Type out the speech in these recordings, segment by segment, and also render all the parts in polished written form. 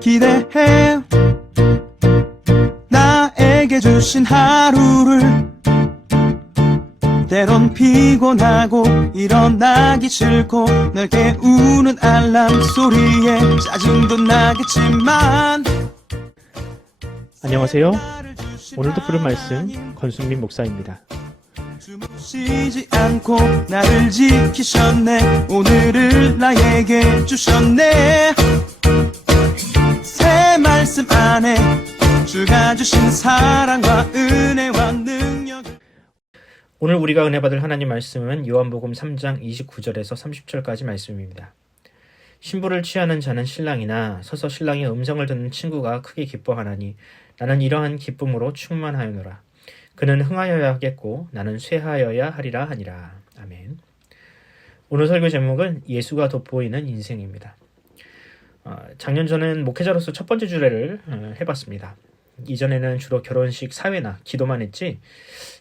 기대해 나에게 주신 하루를 때론 피곤하고 일어나기 싫고 널 깨우는 알람 소리에 짜증도 나겠지만 안녕하세요. 오늘도 부른 말씀 권순민 목사입니다. 쉬지 않고 나를 지키셨네. 오늘을 나에게 주셨네. 새 말씀 안에 주가 주신 사랑과 은혜와 능력. 오늘 우리가 은혜 받을 하나님 말씀은 요한복음 3장 29절에서 30절까지 말씀입니다. 신부를 취하는 자는 신랑이나 서서 신랑의 음성을 듣는 친구가 크게 기뻐하나니 나는 이러한 기쁨으로 충만하여노라. 그는 흥하여야 하겠고 나는 쇠하여야 하리라 하니라. 아멘. 오늘 설교 제목은 예수가 돋보이는 인생입니다. 작년 저는 목회자로서 첫 번째 주례를 해봤습니다. 이전에는 주로 결혼식 사회나 기도만 했지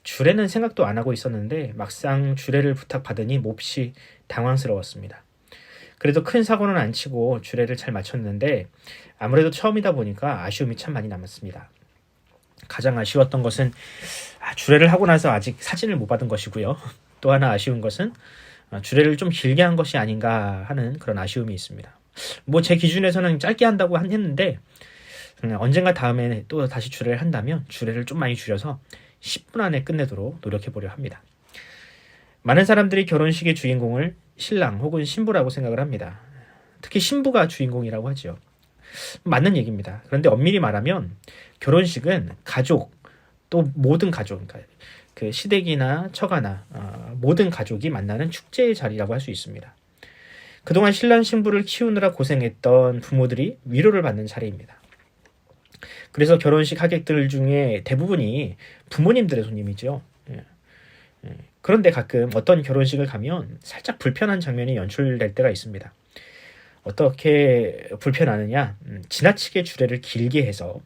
주례는 생각도 안 하고 있었는데 막상 주례를 부탁받으니 몹시 당황스러웠습니다. 그래도 큰 사고는 안 치고 주례를 잘 마쳤는데 아무래도 처음이다 보니까 아쉬움이 참 많이 남았습니다. 가장 아쉬웠던 것은 주례를 하고 나서 아직 사진을 못 받은 것이고요. 또 하나 아쉬운 것은 주례를 좀 길게 한 것이 아닌가 하는 그런 아쉬움이 있습니다. 제 기준에서는 짧게 한다고 했는데 언젠가 다음에 또 다시 주례를 한다면 주례를 좀 많이 줄여서 10분 안에 끝내도록 노력해 보려 합니다. 많은 사람들이 결혼식의 주인공을 신랑 혹은 신부라고 생각을 합니다. 특히 신부가 주인공이라고 하죠. 맞는 얘기입니다. 그런데 엄밀히 말하면 결혼식은 가족, 또 모든 가족, 그러니까 그 시댁이나 처가나 모든 가족이 만나는 축제의 자리라고 할 수 있습니다. 그동안 신랑 신부를 키우느라 고생했던 부모들이 위로를 받는 자리입니다. 그래서 결혼식 하객들 중에 대부분이 부모님들의 손님이죠. 그런데 가끔 어떤 결혼식을 가면 살짝 불편한 장면이 연출될 때가 있습니다. 어떻게 불편하느냐? 지나치게 주례를 길게 해서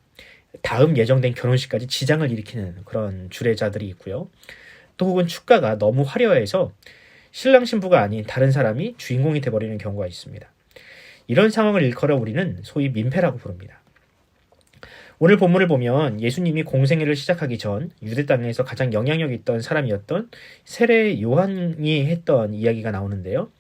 다음 예정된 결혼식까지 지장을 일으키는 그런 주례자들이 있고요. 또 혹은 축가가 너무 화려해서 신랑 신부가 아닌 다른 사람이 주인공이 돼버리는 경우가 있습니다. 이런 상황을 일컬어 우리는 소위 민폐라고 부릅니다. 오늘 본문을 보면 예수님이 공생애를 시작하기 전 유대 땅에서 가장 영향력 있던 사람이었던 세례 요한이 했던 이야기가 나오는데요.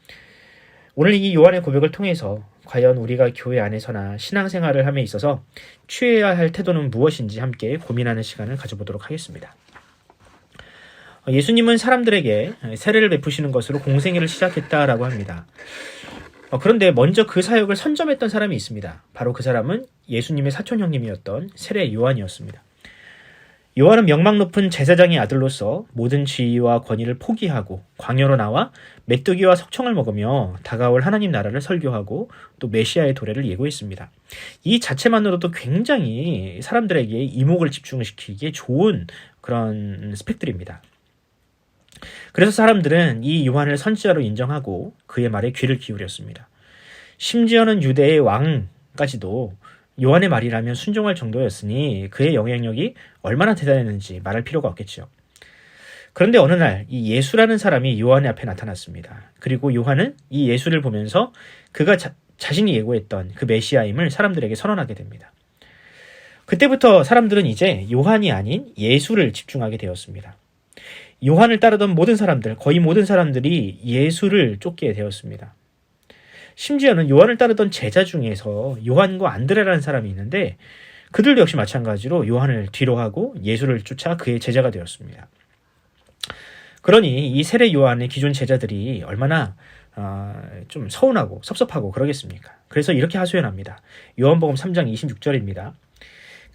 오늘 이 요한의 고백을 통해서 과연 우리가 교회 안에서나 신앙생활을 함에 있어서 취해야 할 태도는 무엇인지 함께 고민하는 시간을 가져보도록 하겠습니다. 예수님은 사람들에게 세례를 베푸시는 것으로 공생애를 시작했다라고 합니다. 그런데 먼저 그 사역을 선점했던 사람이 있습니다. 바로 그 사람은 예수님의 사촌 형님이었던 세례 요한이었습니다. 요한은 명망 높은 제사장의 아들로서 모든 지위와 권위를 포기하고 광야로 나와 메뚜기와 석청을 먹으며 다가올 하나님 나라를 설교하고 또 메시아의 도래를 예고했습니다. 이 자체만으로도 굉장히 사람들에게 이목을 집중시키기에 좋은 그런 스펙들입니다. 그래서 사람들은 이 요한을 선지자로 인정하고 그의 말에 귀를 기울였습니다. 심지어는 유대의 왕까지도 요한의 말이라면 순종할 정도였으니 그의 영향력이 얼마나 대단했는지 말할 필요가 없겠죠. 그런데 어느 날 이 예수라는 사람이 요한의 앞에 나타났습니다. 그리고 요한은 이 예수를 보면서 그가 자신이 예고했던 그 메시아임을 사람들에게 선언하게 됩니다. 그때부터 사람들은 이제 요한이 아닌 예수를 집중하게 되었습니다. 요한을 따르던 모든 사람들, 거의 모든 사람들이 예수를 쫓게 되었습니다. 심지어는 요한을 따르던 제자 중에서 요한과 안드레라는 사람이 있는데 그들도 역시 마찬가지로 요한을 뒤로하고 예수를 쫓아 그의 제자가 되었습니다. 그러니 이 세례 요한의 기존 제자들이 얼마나 좀 서운하고 섭섭하고 그러겠습니까? 그래서 이렇게 하소연합니다. 요한복음 3장 26절입니다.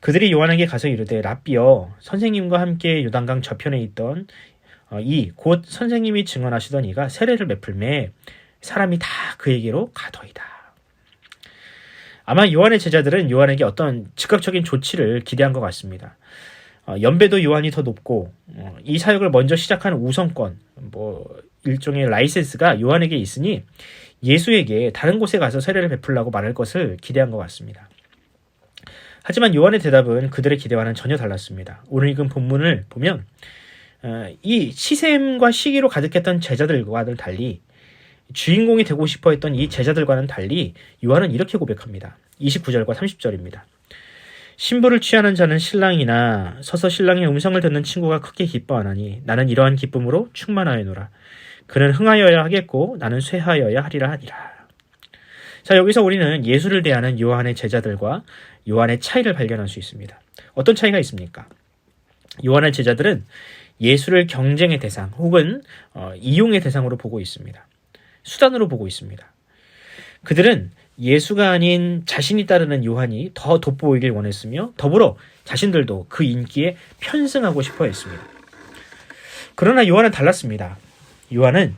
그들이 요한에게 가서 이르되 랍비여 선생님과 함께 요단강 저편에 있던 이 곧 선생님이 증언하시던 이가 세례를 베풀매 사람이 다 그에게로 가더이다. 아마 요한의 제자들은 요한에게 어떤 즉각적인 조치를 기대한 것 같습니다. 연배도 요한이 더 높고 이 사역을 먼저 시작한 우선권, 일종의 라이센스가 요한에게 있으니 예수에게 다른 곳에 가서 세례를 베풀라고 말할 것을 기대한 것 같습니다. 하지만 요한의 대답은 그들의 기대와는 전혀 달랐습니다. 오늘 읽은 본문을 보면 이 시샘과 시기로 가득했던 제자들과는 달리 주인공이 되고 싶어 했던 이 제자들과는 달리 요한은 이렇게 고백합니다. 29절과 30절입니다. 신부를 취하는 자는 신랑이나 서서 신랑의 음성을 듣는 친구가 크게 기뻐하나니 나는 이러한 기쁨으로 충만하여노라. 그는 흥하여야 하겠고 나는 쇠하여야 하리라 하니라. 자, 여기서 우리는 예수를 대하는 요한의 제자들과 요한의 차이를 발견할 수 있습니다. 어떤 차이가 있습니까? 요한의 제자들은 예수를 경쟁의 대상 혹은 이용의 대상으로 보고 있습니다. 수단으로 보고 있습니다. 그들은 예수가 아닌 자신이 따르는 요한이 더 돋보이길 원했으며 더불어 자신들도 그 인기에 편승하고 싶어 했습니다. 그러나 요한은 달랐습니다. 요한은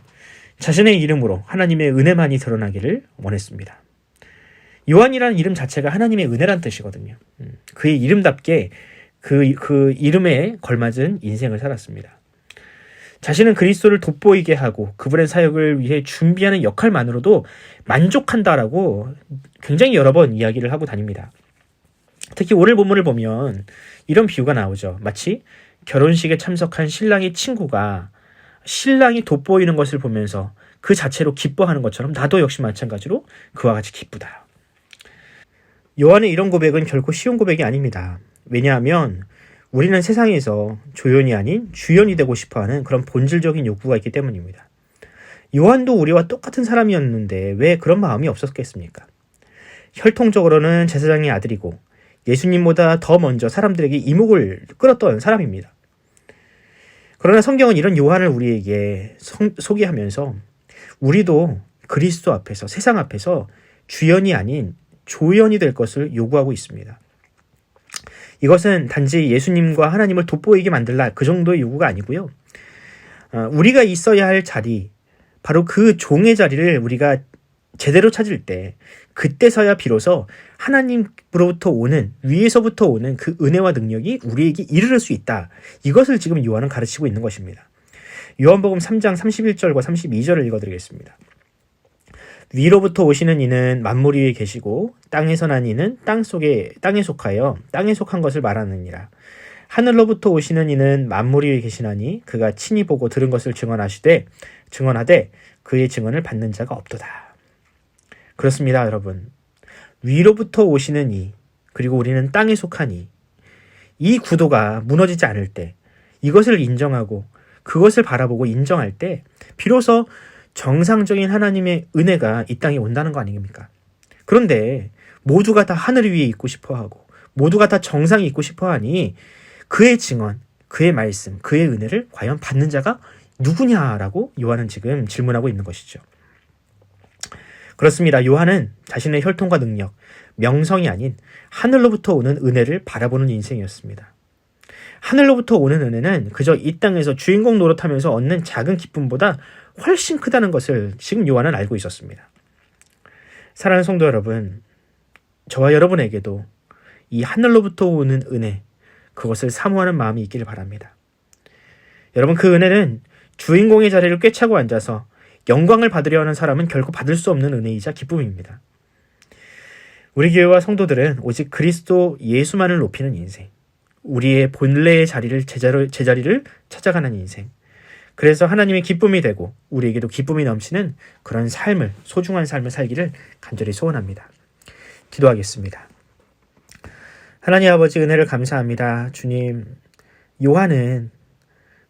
자신의 이름으로 하나님의 은혜만이 드러나기를 원했습니다. 요한이라는 이름 자체가 하나님의 은혜란 뜻이거든요. 그의 이름답게 그 이름에 걸맞은 인생을 살았습니다. 자신은 그리스도를 돋보이게 하고 그분의 사역을 위해 준비하는 역할만으로도 만족한다라고 굉장히 여러 번 이야기를 하고 다닙니다. 특히 오늘 본문을 보면 이런 비유가 나오죠. 마치 결혼식에 참석한 신랑의 친구가 신랑이 돋보이는 것을 보면서 그 자체로 기뻐하는 것처럼 나도 역시 마찬가지로 그와 같이 기쁘다. 요한의 이런 고백은 결코 쉬운 고백이 아닙니다. 왜냐하면 우리는 세상에서 조연이 아닌 주연이 되고 싶어하는 그런 본질적인 욕구가 있기 때문입니다. 요한도 우리와 똑같은 사람이었는데 왜 그런 마음이 없었겠습니까? 혈통적으로는 제사장의 아들이고 예수님보다 더 먼저 사람들에게 이목을 끌었던 사람입니다. 그러나 성경은 이런 요한을 우리에게 소개하면서 우리도 그리스도 앞에서 세상 앞에서 주연이 아닌 조연이 될 것을 요구하고 있습니다. 이것은 단지 예수님과 하나님을 돋보이게 만들라 그 정도의 요구가 아니고요. 우리가 있어야 할 자리, 바로 그 종의 자리를 우리가 제대로 찾을 때 그때서야 비로소 하나님으로부터 오는 위에서부터 오는 그 은혜와 능력이 우리에게 이르를 수 있다. 이것을 지금 요한은 가르치고 있는 것입니다. 요한복음 3장 31절과 32절을 읽어드리겠습니다. 위로부터 오시는 이는 만물 위에 계시고 땅에서 난 이는 땅에 속하여 땅에 속한 것을 말하느니라. 하늘로부터 오시는 이는 만물 위에 계시나니 그가 친히 보고 들은 것을 증언하되 그의 증언을 받는 자가 없도다. 그렇습니다, 여러분. 위로부터 오시는 이, 그리고 우리는 땅에 속하니 이 구도가 무너지지 않을 때 이것을 인정하고 그것을 바라보고 인정할 때 비로소 정상적인 하나님의 은혜가 이 땅에 온다는 거 아닙니까? 그런데 모두가 다 하늘 위에 있고 싶어하고 모두가 다 정상에 있고 싶어하니 그의 증언, 그의 말씀, 그의 은혜를 과연 받는 자가 누구냐라고 요한은 지금 질문하고 있는 것이죠. 그렇습니다. 요한은 자신의 혈통과 능력, 명성이 아닌 하늘로부터 오는 은혜를 바라보는 인생이었습니다. 하늘로부터 오는 은혜는 그저 이 땅에서 주인공 노릇하면서 얻는 작은 기쁨보다 훨씬 크다는 것을 지금 요한은 알고 있었습니다. 사랑하는 성도 여러분, 저와 여러분에게도 이 하늘로부터 오는 은혜, 그것을 사모하는 마음이 있기를 바랍니다. 여러분, 그 은혜는 주인공의 자리를 꿰차고 앉아서 영광을 받으려 하는 사람은 결코 받을 수 없는 은혜이자 기쁨입니다. 우리 교회와 성도들은 오직 그리스도 예수만을 높이는 인생, 우리의 본래의 자리를 제자리를 찾아가는 인생, 그래서 하나님의 기쁨이 되고 우리에게도 기쁨이 넘치는 그런 삶을, 소중한 삶을 살기를 간절히 소원합니다. 기도하겠습니다. 하나님 아버지, 은혜를 감사합니다. 주님, 요한은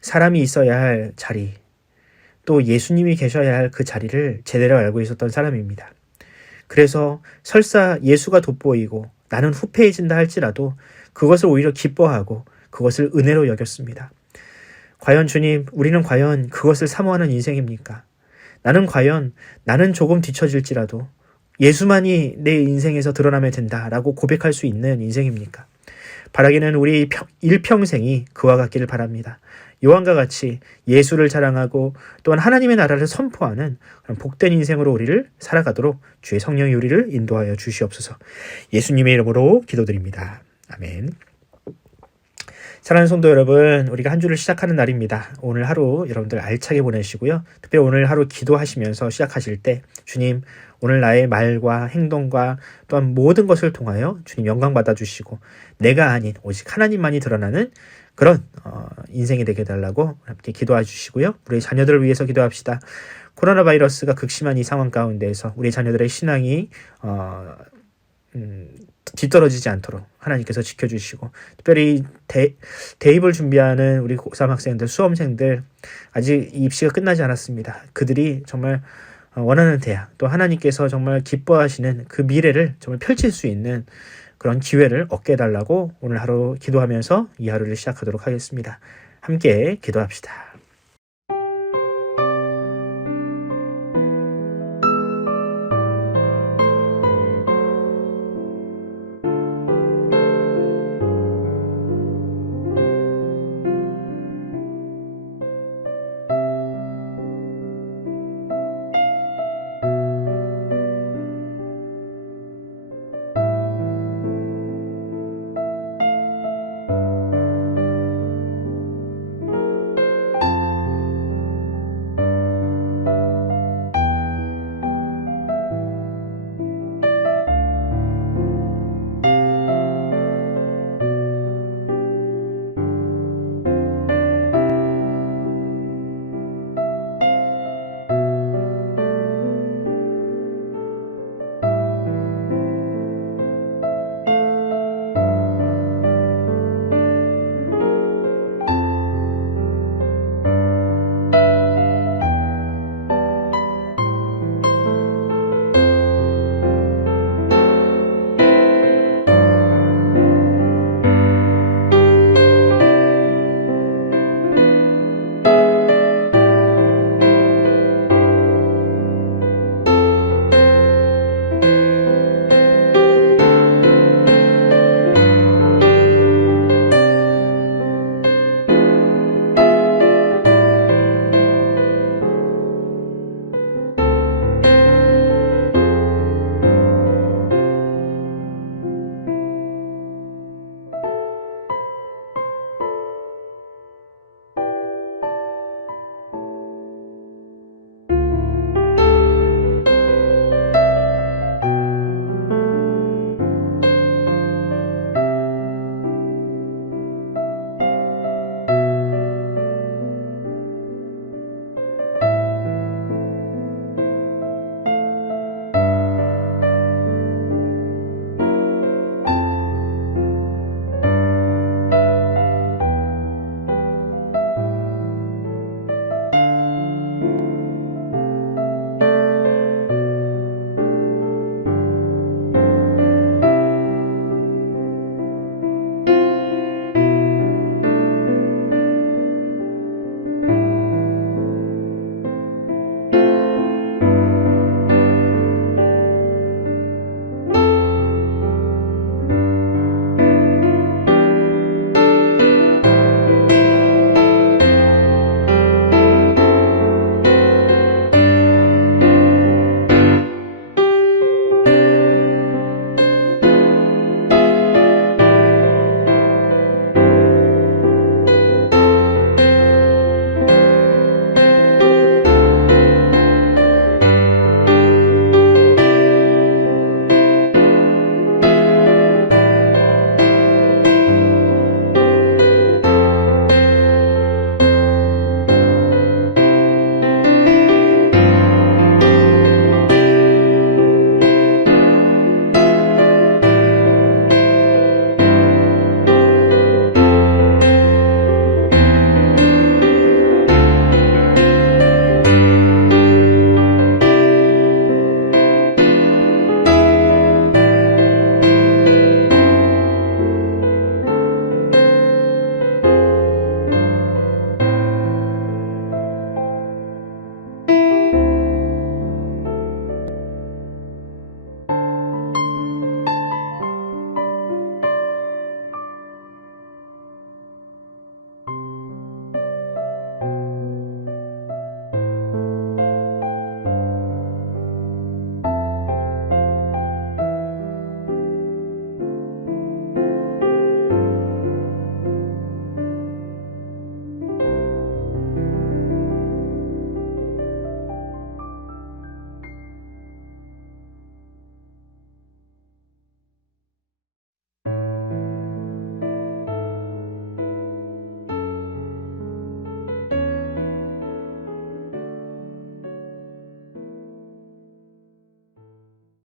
사람이 있어야 할 자리, 또 예수님이 계셔야 할 그 자리를 제대로 알고 있었던 사람입니다. 그래서 설사 예수가 돋보이고 나는 후패해진다 할지라도 그것을 오히려 기뻐하고 그것을 은혜로 여겼습니다. 과연 주님, 우리는 과연 그것을 사모하는 인생입니까? 나는 조금 뒤처질지라도 예수만이 내 인생에서 드러나면 된다라고 고백할 수 있는 인생입니까? 바라기는 우리 일평생이 그와 같기를 바랍니다. 요한과 같이 예수를 자랑하고 또한 하나님의 나라를 선포하는 그런 복된 인생으로 우리를 살아가도록 주의 성령이 우리를 인도하여 주시옵소서. 예수님의 이름으로 기도드립니다. 아멘. 사랑하는 성도 여러분, 우리가 한 주를 시작하는 날입니다. 오늘 하루 여러분들 알차게 보내시고요. 특별히 오늘 하루 기도하시면서 시작하실 때 주님, 오늘 나의 말과 행동과 또한 모든 것을 통하여 주님 영광 받아주시고 내가 아닌 오직 하나님만이 드러나는 그런 인생이 되게 해달라고 함께 기도해 주시고요. 우리 자녀들을 위해서 기도합시다. 코로나 바이러스가 극심한 이 상황 가운데에서 우리 자녀들의 신앙이 뒤떨어지지 않도록 하나님께서 지켜주시고, 특별히 대입을 준비하는 우리 고3 학생들, 수험생들, 아직 입시가 끝나지 않았습니다. 그들이 정말 원하는 대학, 또 하나님께서 정말 기뻐하시는 그 미래를 정말 펼칠 수 있는 그런 기회를 얻게 해달라고 오늘 하루 기도하면서 이 하루를 시작하도록 하겠습니다. 함께 기도합시다.